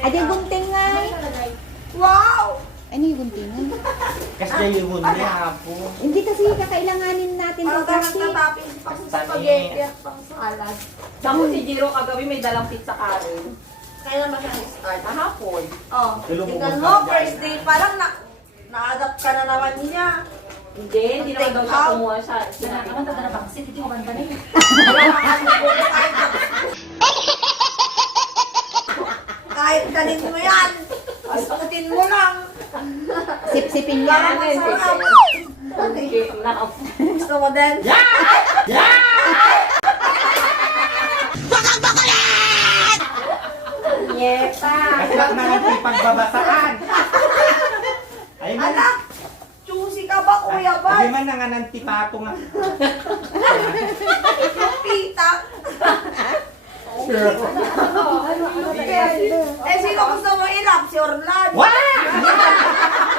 Ay, di gunting nga. Wow! Ano yung guntingan? Kasi yung hundi hapo. Hindi kasi kakailanganin natin Parang ito kasi. nagtatapin pang spaghetti at pang salad. Tapos si Jiro kagabi may dalang pizza curry. Kailan ba siya nag-start? Kahapon. Oh, Tulong tingnan mo mo, ba first dyan? day pa lang na-adapt ka na naman niya. Hindi naman daw siya Take out. kumuha siya. Naman talaga na pangsit, hindi ko ganda na yun. Kahit kanin mo yan, pasutin mo lang. Sip-sipin Para niya. masarap. Okay, na. Gusto mo din? Nyeta. Kasi na ang pagbabasaan. Ay man, Anak, choosy ka ba, Kuya ay Bal? man nga ng tipato nga. Pita. Eh, sino gusto mo ilap? Si Orlan. Wah!